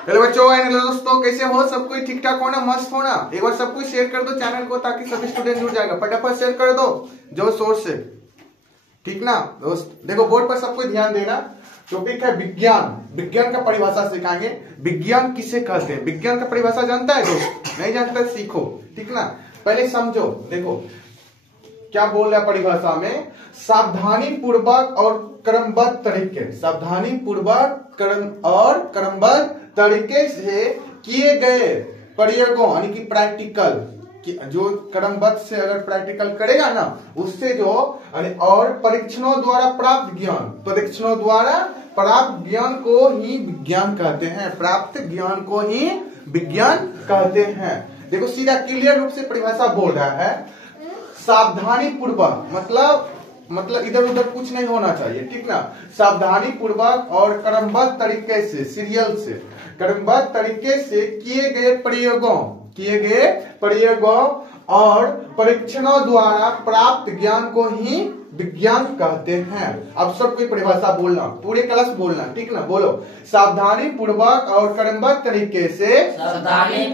Hello बच्चों, hello दोस्तों, कैसे हो? सब कोई ठीक ठाक हो ना? मस्त हो ना? एक बार सब कुछ शेयर कर दो चैनल को, ताकि सभी स्टूडेंट जुड़ जाएगा। फटाफट शेयर कर दो जो सोर्स से, ठीक ना दोस्त? देखो बोर्ड पर सब कोई ध्यान देना। टॉपिक है विज्ञान। विज्ञान का परिभाषा सिखाएंगे। विज्ञान किसे कहते हैं? विज्ञान का परिभाषा जानता है दोस्त? नहीं जानता? सीखो, ठीक ना? पहले समझो। देखो क्या बोल रहा है परिभाषा में, सावधानी पूर्वक और क्रमबद्ध तरीके, सावधानी पूर्वक क्रमबद्ध तरीके से किए गए प्रयोगों, यानी कि प्रैक्टिकल, जो क्रमबद्ध से अगर प्रैक्टिकल करेगा ना, उससे जो और परीक्षणों द्वारा प्राप्त ज्ञान, परीक्षणों द्वारा प्राप्त ज्ञान को ही विज्ञान कहते हैं। प्राप्त ज्ञान को ही विज्ञान कहते हैं। देखो सीधा क्लियर रूप से परिभाषा बोल रहा है। सावधानी पूर्वक मतलब इधर उधर कुछ नहीं होना चाहिए, ठीक ना? सावधानी पूर्वक और क्रमबद्ध तरीके से, सीरियल से, क्रमबद्ध तरीके से किए गए प्रयोगों और परीक्षणों द्वारा प्राप्त ज्ञान को ही विज्ञान कहते हैं। अब सब कोई परिभाषा बोलना, पूरे क्लास बोलना, ठीक ना? बोलो, सावधानी पूर्वक और क्रमबद्ध तरीके से, सावधानी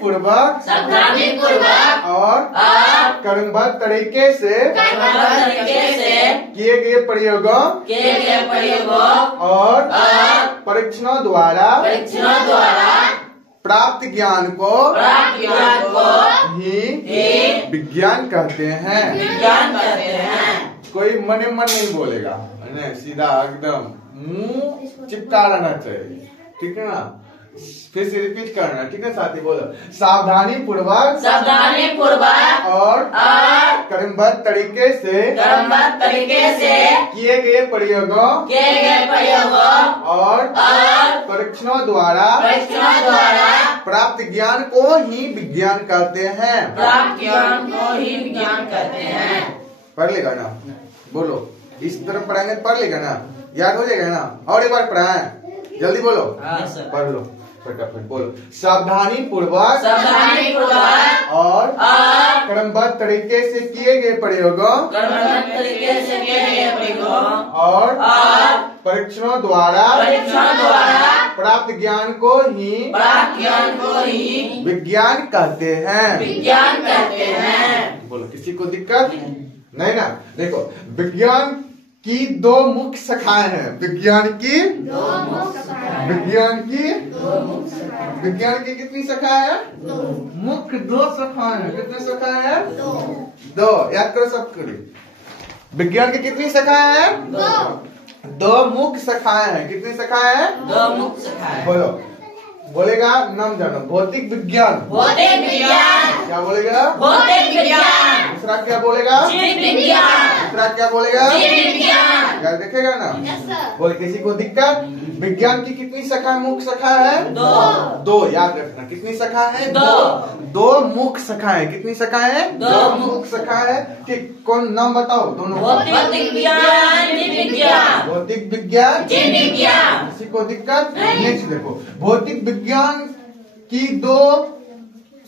पूर्वक और क्रमबद्ध तरीके से किए गए प्रयोगों और परीक्षणों द्वारा प्राप्त ज्ञान को ही विज्ञान कहते हैं। कोई मने मन नहीं बोलेगा, सीधा एकदम मुंह चिपका रहना चाहिए, ठीक है ना? फिर से रिपीट करना, ठीक है साथी? बोलो, सावधानी पूर्वक और क्रमबद्ध तरीके से किए गए प्रयोगों और परीक्षणों द्वारा प्राप्त ज्ञान को ही विज्ञान कहते हैं। पढ़ लेगा ना? बोलो, इस तरफ पढ़ाएंगे पढ़ लेगा ना? याद हो जाएगा ना? और एक बार पढ़ाएं, जल्दी बोलो। पढ़ लो फटाफट, बोलो, सावधानी पूर्वक और क्रमबद्ध तरीके से किए गए प्रयोगों और परीक्षणों द्वारा प्राप्त ज्ञान को ही विज्ञान कहते हैं। बोलो, किसी को दिक्कत नहीं ना? देखो, विज्ञान की दो मुख्य शाखाएं हैं। विज्ञान की कितनी शाखाएं हैं? मुख्य दो शाखाएं हैं। कितनी शाखाएं हैं? दो। याद करो सब करो। विज्ञान की कितनी शाखाएं हैं? दो मुख्य शाखाएं हैं। कितनी शाखाएं हैं? दो मुख्य शाखाएं। बोलो, बोलेगा नाम जानो। भौतिक विज्ञान। क्या बोलेगा? भौतिक विज्ञान। दूसरा क्या बोलेगा? जीव विज्ञान। दूसरा क्या बोलेगा? जीव विज्ञान। यार देखेगा ना? बोले, किसी को दिक्कत? विज्ञान की कितनी शाखा मुख्य शाखा है? दो। याद रखना, कितनी शाखा है? दो मुख्य शाखाएं। कितनी शाखाएं हैं? दो मुख्य शाखाएं है, ठीक? कौन नाम बताओ दोनों? भौतिक विज्ञान, जीव विज्ञान। भौतिक विज्ञान, जीव विज्ञान। किसी को दिक्कत? नेक्स्ट देखो, भौतिक विज्ञान की दो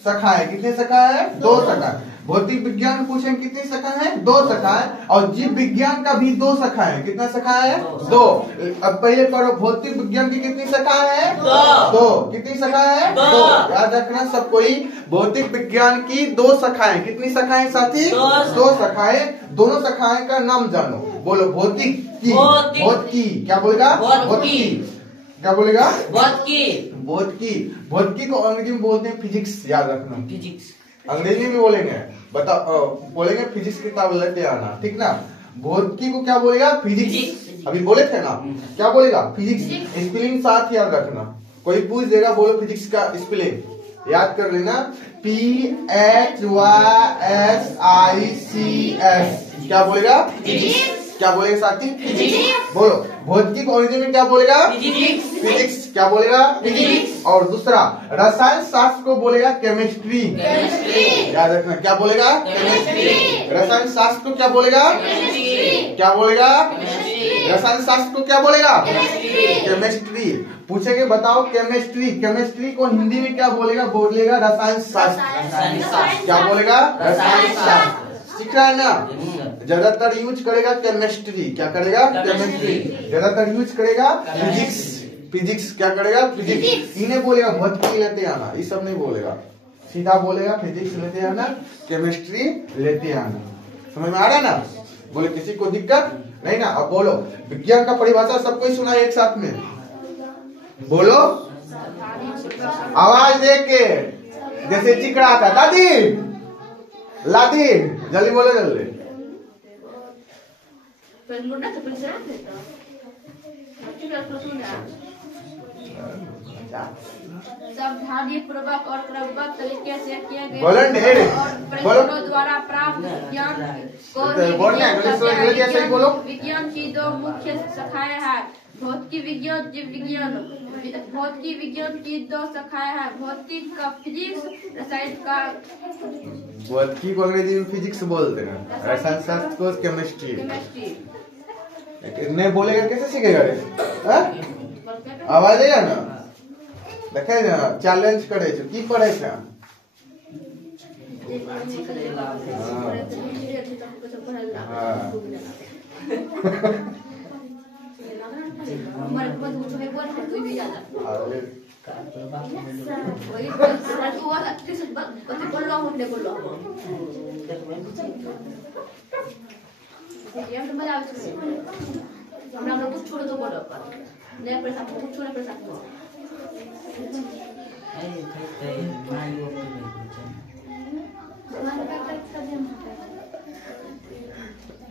शाखाएं। कितनी शाखाएं हैं? दो शाखाएं। भौतिक विज्ञान पूछेंगे कितनी शाखाएं हैं? दो शाखाएं। और जीव विज्ञान का भी दो शाखाएं। कितना शाखाएं है? दो। अब पहले पढ़ो, भौतिक विज्ञान की कितनी शाखाएं हैं? दो। कितनी शाखाएं हैं? दो। याद रखना सब कोई, भौतिक विज्ञान की दो शाखाएं। कितनी शाखाएं साथी? दो शाखाएं। दोनों शाखाएं का नाम जानो। बोलो, भौतिक की। भौतिकी क्या बोलेगा? भौतिकी। क्या बोलेगा? भौतिकी को अंग्रेजी में बोलते हैं फिजिक्स। याद रखना, फिजिक्स अंग्रेजी में बोलेंगे। बताओ, बोलेंगे फिजिक्स किताब लेते आना, ठीक ना? भौतिकी को क्या बोलेगा? फिजिक्स। अभी बोले थे ना, क्या बोलेगा? फिजिक्स। स्पेलिंग साथ याद रखना। कोई पूछ देगा, बोलो फिजिक्स का स्पेलिंग याद कर लेना। PHYSICS। क्या बोलेगा? क्या बोलेगा साथी? बोलो, भौतिकी को अंग्रेजी में क्या बोलेगा? फिजिक्स। क्या बोलेगा? फिजिक्स। और दूसरा, रसायन शास्त्र को बोलेगा केमिस्ट्री। याद रखना, क्या बोलेगा? केमिस्ट्री। रसायन शास्त्र को क्या बोलेगा? क्या बोलेगा? रसायन शास्त्र को क्या बोलेगा? केमिस्ट्री। पूछेंगे बताओ केमिस्ट्री को हिंदी में क्या बोलेगा? बोलेगा रसायन शास्त्र। क्या बोलेगा? रसायन शास्त्र। सीख रहा है ना? ज्यादातर यूज करेगा केमिस्ट्री। क्या करेगा? केमिस्ट्री। ज्यादातर यूज करेगा फिजिक्स। फिजिक्स क्या करेगा? फिजिक्स। इन्हें बोलेगा भौतिकी लेते आना, ये सब नहीं बोलेगा, सीधा बोलेगा फिजिक्स लेते आना, केमिस्ट्री लेते आना। समझ में आ रहा है ना? बोले किसी को दिक्कत नहीं ना? अब बोलो विज्ञान का परिभाषा सबको ही सुना एक साथ में, बोलो आवाज दे के, जैसे चिक रहा था दादी लादी, जल्दी बोलो जल्दी। सावधानी पूर्वक और क्रमबद्ध तरीके से किए गए और प्रश्नों द्वारा प्राप्त ज्ञान को विज्ञान की दो मुख्य शाखाएं हैं, भौतिकी विज्ञान, जीव विज्ञान। भौतिकी विज्ञान की दो शाखाएं हैं, भौतिक का फिजिक्स, रसायन का। भौतिकी को अंग्रेजी में फिजिक्स बोलते हैं, रसायन शास्त्र को केमिस्ट्री। नहीं बोलेगा कैसे सीखेगा रे? आवाज है ना? देखे ना चैलेंज करे छो, की पढ़े छो?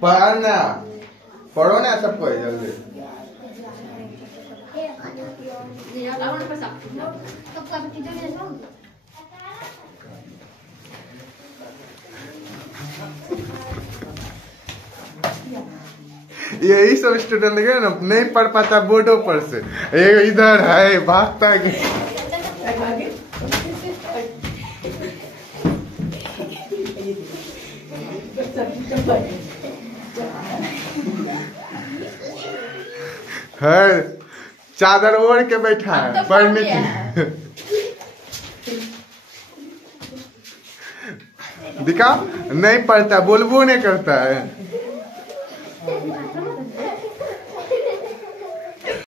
पढ़ना, पढ़ो ना सबको जल्दी। यही सब स्टूडेंट है ना, नहीं पढ़ पाता बोर्डों पर से, ये इधर है भागता है। चादर ओढ़ के बैठा है पढ़ने की। दिखा नहीं पढ़ता, बोलबो नहीं करता है।